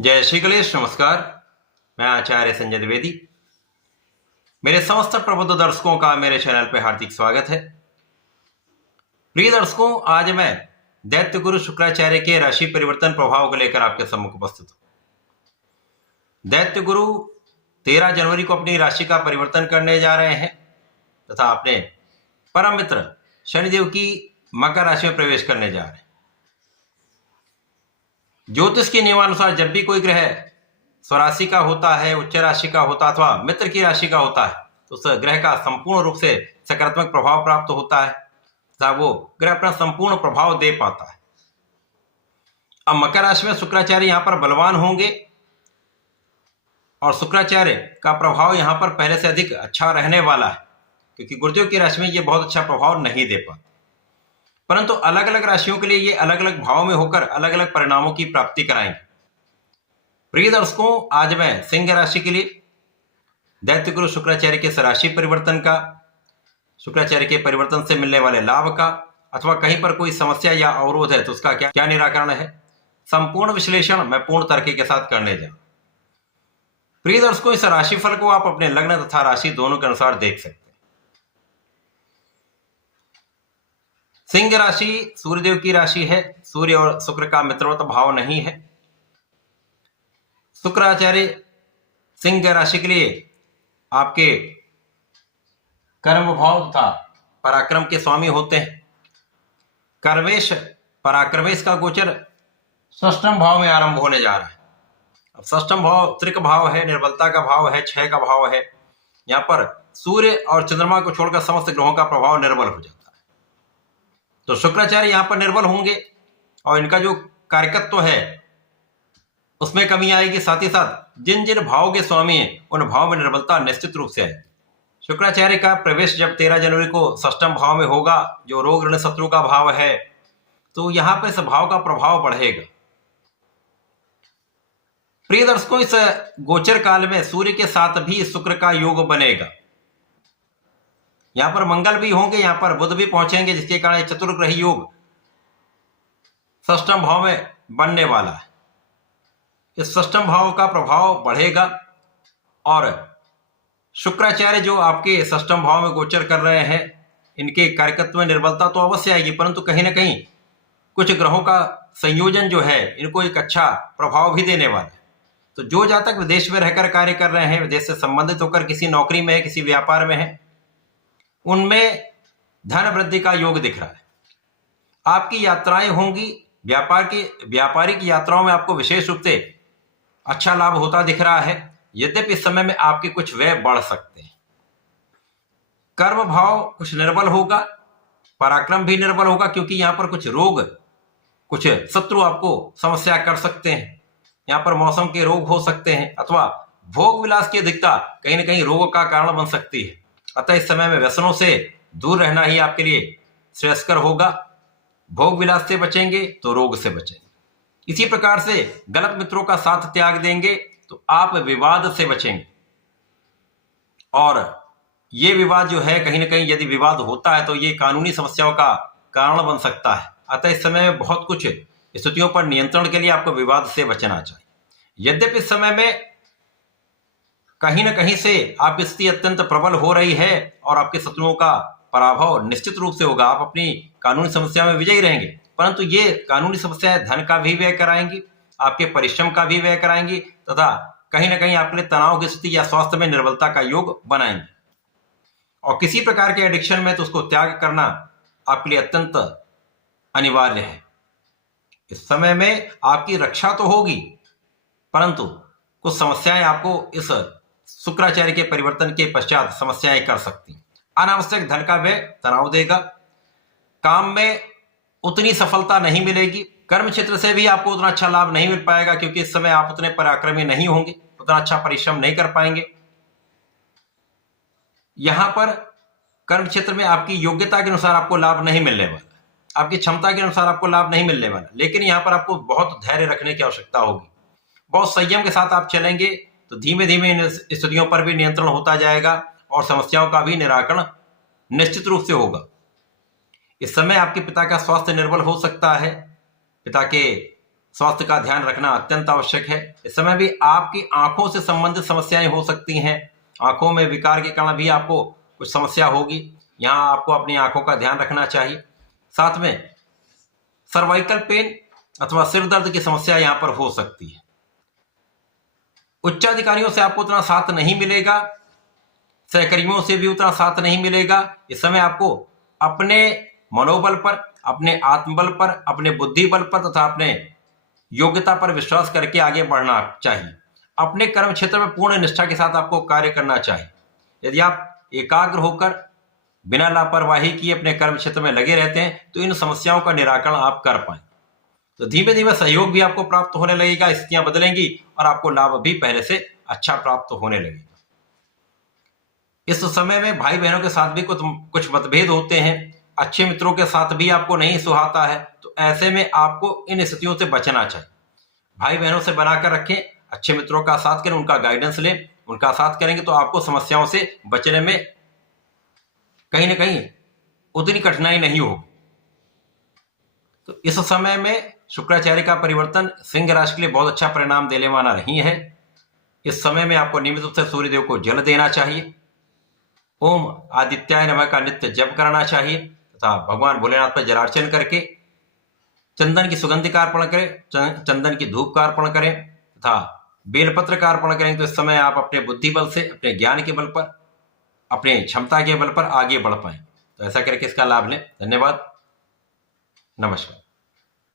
जय श्री गणेश। नमस्कार, मैं आचार्य संजय द्विवेदी। मेरे समस्त प्रबुद्ध दर्शकों का मेरे चैनल पर हार्दिक स्वागत है। प्रिय दर्शकों, आज मैं दैत्य गुरु शुक्राचार्य के राशि परिवर्तन प्रभाव को लेकर आपके सम्मुख उपस्थित हूं। दैत्य गुरु 13 जनवरी को अपनी राशि का परिवर्तन करने जा रहे हैं तथा अपने परम मित्र शनिदेव की मकर राशि में प्रवेश करने जा रहे हैं। ज्योतिष के नियमानुसार जब भी कोई ग्रह स्वराशि का होता है, उच्च राशि का होता है अथवा मित्र की राशि का होता है तो उस ग्रह का संपूर्ण रूप से सकारात्मक प्रभाव प्राप्त होता है तथा वो ग्रह अपना संपूर्ण प्रभाव दे पाता है। अब मकर राशि में शुक्राचार्य यहां पर बलवान होंगे और शुक्राचार्य का प्रभाव यहां पर पहले से अधिक अच्छा रहने वाला है, क्योंकि गुरुदेव की राशि में ये बहुत अच्छा प्रभाव नहीं दे पाते, परंतु अलग अलग राशियों के लिए ये अलग अलग भाव में होकर अलग अलग परिणामों की प्राप्ति कराएंगे। प्रिय दर्शकों, आज मैं सिंह राशि के लिए दैत्य गुरु शुक्राचार्य के राशि परिवर्तन का, शुक्राचार्य के परिवर्तन से मिलने वाले लाभ का, अथवा कहीं पर कोई समस्या या अवरोध है तो उसका क्या निराकरण है, संपूर्ण विश्लेषण मैं पूर्ण तर्क के साथ करने जा रहा हूं। प्रिय दर्शकों, इस राशिफल को आप अपने लग्न तथा राशि दोनों के अनुसार देख सकते हैं। सिंह राशि सूर्यदेव की राशि है। सूर्य और शुक्र का मित्रवत भाव नहीं है। शुक्राचार्य सिंह राशि के लिए आपके कर्म भाव तथा पराक्रम के स्वामी होते हैं। कर्मेश पराक्रमेश का गोचर षष्ठम भाव में आरंभ होने जा रहा है। अब षष्ठम भाव त्रिक भाव है, निर्बलता का भाव है, क्षय का भाव है। यहां पर सूर्य और चंद्रमा को छोड़कर समस्त ग्रहों का प्रभाव निर्बल हो जाता है। तो शुक्राचार्य यहां पर निर्बल होंगे और इनका जो कार्यकत्व है उसमें कमी आएगी। साथ ही साथ जिन जिन भाव के स्वामी हैं उन भाव में निर्बलता निश्चित रूप से आएगी। शुक्राचार्य का प्रवेश जब 13 जनवरी को षष्ठम भाव में होगा, जो रोग ऋण शत्रु का भाव है, तो यहां पर इस भाव का प्रभाव बढ़ेगा। प्रिय दर्शकों, इस गोचर काल में सूर्य के साथ भी शुक्र का योग बनेगा। यहां पर मंगल भी होंगे, यहां पर बुध भी पहुंचेंगे, जिसके कारण चतुर्ग्रही योग षष्ठम भाव में बनने वाला है। इस षष्ठम भाव का प्रभाव बढ़ेगा और शुक्राचार्य जो आपके षष्ठम भाव में गोचर कर रहे हैं, इनके कार्यकत्व में निर्बलता तो अवश्य आएगी, परंतु कहीं ना कहीं कुछ ग्रहों का संयोजन जो है इनको एक अच्छा प्रभाव भी देने वाला है। तो जो जातक विदेश में रहकर कार्य कर रहे हैं, विदेश से संबंधित होकर किसी नौकरी में है, किसी व्यापार में है, उनमें धन वृद्धि का योग दिख रहा है। आपकी यात्राएं होंगी, व्यापारिक यात्राओं में आपको विशेष रूप से अच्छा लाभ होता दिख रहा है। यद्यपि इस समय में आपके कुछ व्यय बढ़ सकते हैं। कर्म भाव कुछ निर्बल होगा, पराक्रम भी निर्बल होगा, क्योंकि यहां पर कुछ रोग, कुछ शत्रु आपको समस्या कर सकते हैं। यहां पर मौसम के रोग हो सकते हैं अथवा भोग विलास की अधिकता कहीं ना कहीं रोगों का कारण बन सकती है। अतः इस समय में व्यसनों से दूर रहना ही आपके लिए श्रेयस्कर होगा। भोग विलास से बचेंगे तो रोग से बचेंगे। इसी प्रकार से गलत मित्रों का साथ त्याग देंगे तो आप विवाद से बचेंगे। और ये विवाद जो है, कहीं ना कहीं यदि विवाद होता है तो ये कानूनी समस्याओं का कारण बन सकता है। अतः इस समय में बहुत कुछ स्थितियों पर नियंत्रण के लिए आपको विवाद से बचना चाहिए। यद्यपि इस समय में कहीं ना कहीं से आपकी स्थिति अत्यंत प्रबल हो रही है और आपके शत्रुओं का पराभव निश्चित रूप से होगा। आप अपनी कानूनी समस्या में विजयी रहेंगे, परंतु ये कानूनी समस्याएं धन का भी व्यय कराएंगी, आपके परिश्रम का भी व्यय कराएंगी तथा कहीं ना कहीं आपके लिए तनाव की स्थिति या स्वास्थ्य में निर्बलता का योग बनाएंगे। और किसी प्रकार के एडिक्शन में तो उसको त्याग करना आपके लिए अत्यंत अनिवार्य है। इस समय में आपकी रक्षा तो होगी, परंतु कुछ समस्याएं आपको इस शुक्राचार्य के परिवर्तन के पश्चात समस्याएं कर सकती हैं। अनावश्यक धन का व्यय तनाव देगा। काम में उतनी सफलता नहीं मिलेगी। कर्म क्षेत्र से भी आपको उतना अच्छा लाभ नहीं मिल पाएगा, क्योंकि इस समय आप उतने पराक्रमी नहीं होंगे, उतना अच्छा परिश्रम नहीं कर पाएंगे। यहां पर कर्म क्षेत्र में आपकी योग्यता के अनुसार आपको लाभ नहीं मिलने वाला, आपकी क्षमता के अनुसार आपको लाभ नहीं मिलने वाला। लेकिन यहां पर आपको बहुत धैर्य रखने की आवश्यकता होगी। बहुत संयम के साथ आप चलेंगे तो धीमे धीमे इन स्थितियों पर भी नियंत्रण होता जाएगा और समस्याओं का भी निराकरण निश्चित रूप से होगा। इस समय आपके पिता का स्वास्थ्य निर्बल हो सकता है। पिता के स्वास्थ्य का ध्यान रखना अत्यंत आवश्यक है। इस समय भी आपकी आंखों से संबंधित समस्याएं हो सकती हैं। आंखों में विकार के कारण भी आपको कुछ समस्या होगी, यहाँ आपको अपनी आंखों का ध्यान रखना चाहिए। साथ में सर्वाइकल पेन अथवा सिर दर्द की समस्या यहाँ पर हो सकती है। उच्चाधिकारियों से आपको उतना साथ नहीं मिलेगा, सहकर्मियों से भी उतना साथ नहीं मिलेगा। इस समय आपको अपने मनोबल पर, अपने आत्मबल पर, अपने बुद्धि बल पर तथा अपने योग्यता पर विश्वास करके आगे बढ़ना चाहिए। अपने कर्म क्षेत्र में पूर्ण निष्ठा के साथ आपको कार्य करना चाहिए। यदि आप एकाग्र होकर बिना लापरवाही किए अपने कर्म क्षेत्र में लगे रहते हैं तो इन समस्याओं का निराकरण आप कर पाए। तो धीमे धीमे सहयोग भी आपको प्राप्त होने लगेगा, स्थितियां बदलेंगी और आपको लाभ भी पहले से अच्छा प्राप्त होने लगेगा। इस समय में भाई बहनों के साथ भी कुछ मतभेद होते हैं, अच्छे मित्रों के साथ भी आपको नहीं सुहाता है, तो ऐसे में आपको इन स्थितियों से बचना चाहिए। भाई बहनों से बनाकर रखें, अच्छे मित्रों का साथ करें, उनका गाइडेंस लें, उनका साथ करेंगे तो आपको समस्याओं से बचने में कहीं ना कहीं उतनी कठिनाई नहीं होगी। तो इस समय में शुक्राचार्य का परिवर्तन सिंह राशि के लिए बहुत अच्छा परिणाम देने वाला नहीं है। इस समय में आपको नियमित रूप से सूर्यदेव को जल देना चाहिए, ओम आदित्याय नमः का नित्य जप करना चाहिए तथा भगवान भोलेनाथ पर जलार्चन करके चंदन की सुगंधि का अर्पण करें, चंदन की धूप का अर्पण करें तथा बेलपत्र का अर्पण करें। तो इस समय आप अपने बुद्धि बल से, अपने ज्ञान के बल पर, अपने क्षमता के बल पर आगे बढ़ पाए। तो ऐसा करके इसका लाभ लें। धन्यवाद, नमस्कार।